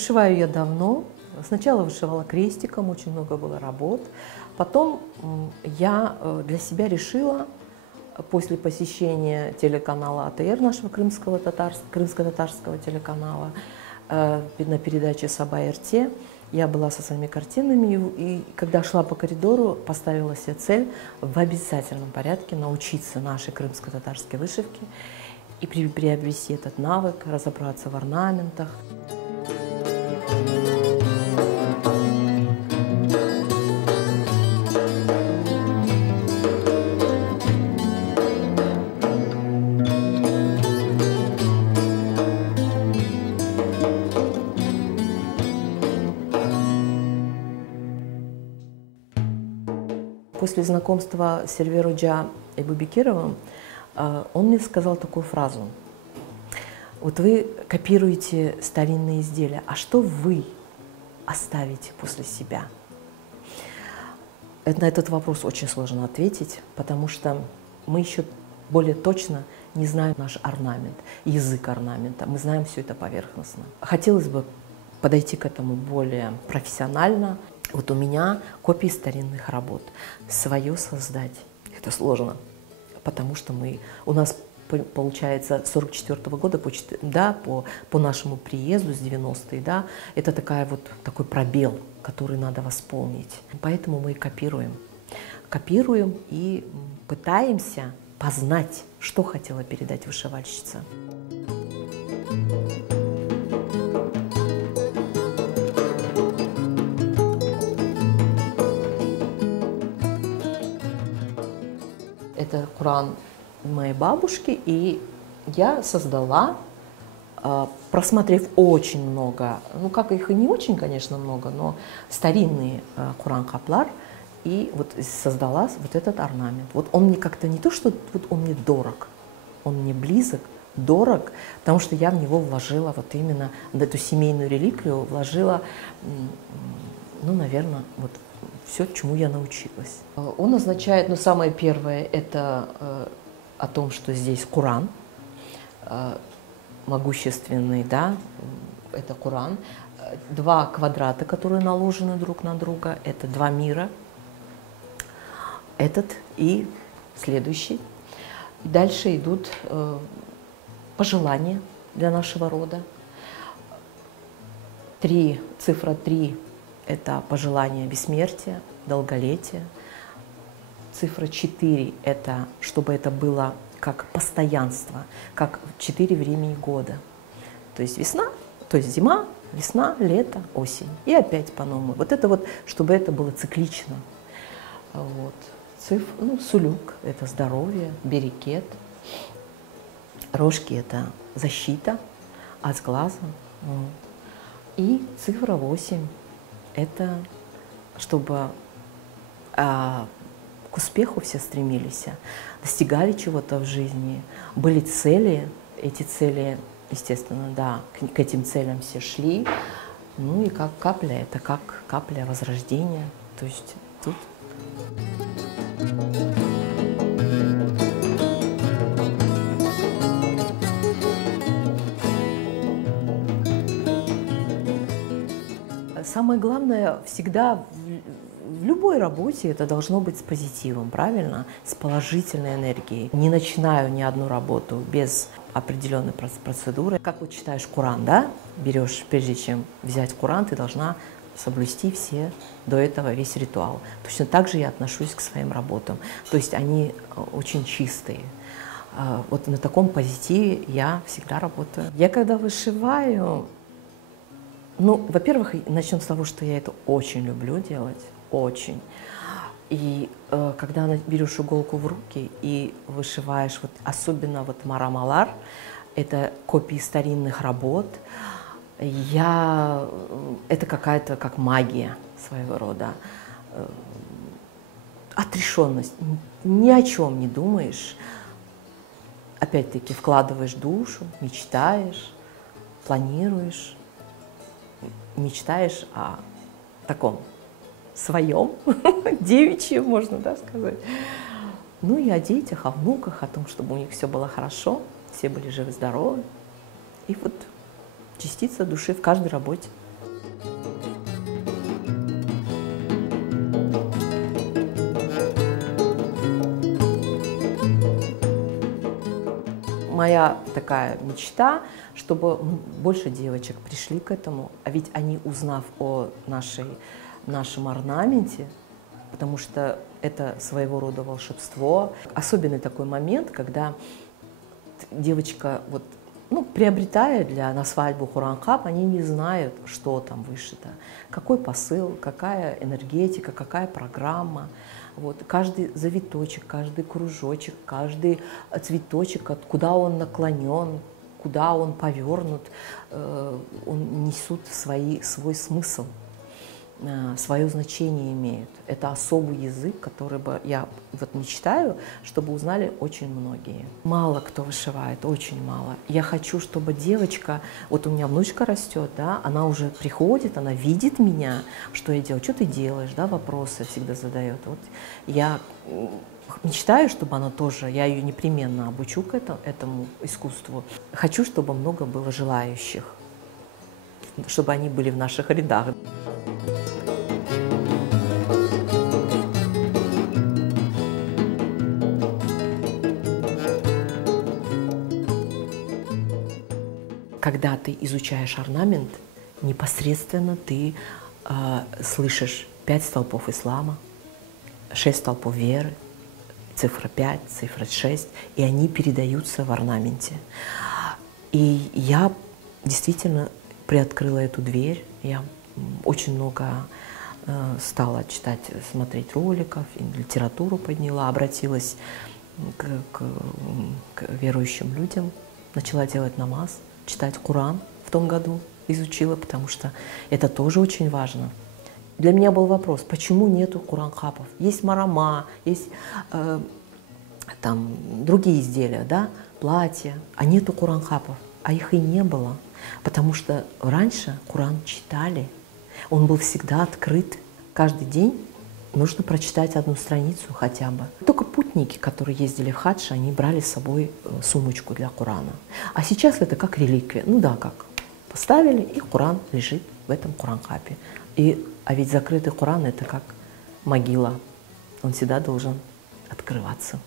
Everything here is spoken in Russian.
Вышиваю я давно. Сначала вышивала крестиком, очень много было работ. Потом я для себя решила, после посещения телеканала АТР, нашего крымско-татарского телеканала, на передаче «Саба-РТ», я была со своими картинами, и когда шла по коридору, поставила себе цель в обязательном порядке научиться нашей крымско-татарской вышивке и приобрести этот навык, разобраться в орнаментах. После знакомства с Сервероджа Эбубекировым он мне сказал такую фразу: вот вы копируете старинные изделия, а что вы оставите после себя? На этот вопрос очень сложно ответить, потому что мы еще более точно не знаем наш орнамент, язык орнамента, мы знаем все это поверхностно. Хотелось бы подойти к этому более профессионально. Вот у меня копии старинных работ. Свое создать — это сложно, потому что у нас, получается, с 1944 года, да, по нашему приезду с 90-е, да, это такой пробел, который надо восполнить. Поэтому мы и копируем. Копируем и пытаемся познать, что хотела передать вышивальщица. Это Куран моей бабушки, и я создала, просмотрев очень много, ну как их и не очень, конечно, много, но старинные Куран-каплар, и вот создала вот этот орнамент. Вот он мне как-то не то, что вот он мне дорог, он мне близок, дорог, потому что я в него вложила вот именно эту семейную реликвию, вложила, ну, наверное, вот все, чему я научилась. Он означает, ну, самое первое, это о том, что здесь Куран, могущественный, да, это Куран. Два квадрата, которые наложены друг на друга, это два мира, этот и следующий. Дальше идут пожелания для нашего рода. Цифра 3 – это пожелание бессмертия, долголетия. Цифра 4 – это чтобы это было как постоянство, как 4 времени года. То есть зима, весна, лето, осень. И опять по-новому. Вот это вот, чтобы это было циклично. Вот. Сулюк – это здоровье, берекет. Рожки – это защита от сглаза. И цифра 8 – это чтобы к успеху все стремились, достигали чего-то в жизни, были цели, эти цели, естественно, да, к этим целям все шли. Ну и как капля, это как капля возрождения. То есть тут... Самое главное всегда в любой работе это должно быть с позитивом, правильно? С положительной энергией. Не начинаю ни одну работу без определенной процедуры. Как вот читаешь Куран, да? Берешь, прежде чем взять Куран, ты должна соблюсти до этого весь ритуал. Точно так же я отношусь к своим работам. То есть они очень чистые. Вот на таком позитиве я всегда работаю. Я когда вышиваю, ну, во-первых, начнем с того, что я это очень люблю делать, очень. И когда берешь иголку в руки и вышиваешь, вот, особенно вот марамалар, это копии старинных работ, это какая-то как магия своего рода, отрешенность, ни о чем не думаешь, опять-таки вкладываешь душу, мечтаешь, планируешь. Мечтаешь о таком своем, девичьем, можно, да, сказать. Ну и о детях, о внуках, о том, чтобы у них все было хорошо, все были живы-здоровы. И вот частица души в каждой работе. моя такая мечта, чтобы больше девочек пришли к этому, а ведь они, узнав о нашем орнаменте, потому что это своего рода волшебство, особенный такой момент, когда девочка, вот, ну, приобретая на свадьбу Куран-кап, они не знают, что там вышито, какой посыл, какая энергетика, какая программа. Вот, каждый завиточек, каждый кружочек, каждый цветочек, куда он наклонен, куда он повернут, он несут свой смысл, свое значение имеют. Это особый язык, который бы я вот мечтаю, чтобы узнали очень многие. Мало кто вышивает, очень мало. Я хочу, чтобы девочка, вот у меня внучка растет, да, она уже приходит, она видит меня, что я делаю, что ты делаешь, да, вопросы всегда задает. Вот я мечтаю, чтобы она тоже, я ее непременно обучу к этому искусству. Хочу, чтобы много было желающих, чтобы они были в наших рядах. Когда ты изучаешь орнамент, непосредственно ты слышишь 5 столпов ислама, 6 столпов веры, цифра 5, цифра 6, и они передаются в орнаменте. И я действительно приоткрыла эту дверь, я очень много стала читать, смотреть роликов, литературу подняла, обратилась к верующим людям, начала делать намаз, читать Коран в том году, изучила, потому что это тоже очень важно. Для меня был вопрос, почему нету Куран-капов? Есть марама, есть там другие изделия, да, платья, а нету Куран-капов. А их и не было, потому что раньше Коран читали, он был всегда открыт. Каждый день нужно прочитать одну страницу хотя бы. Только путники, которые ездили в хадж, они брали с собой сумочку для Корана. А сейчас это как реликвия. Ну да, как поставили, и Коран лежит в этом Куран-капе. А ведь закрытый Коран — это как могила. Он всегда должен открываться.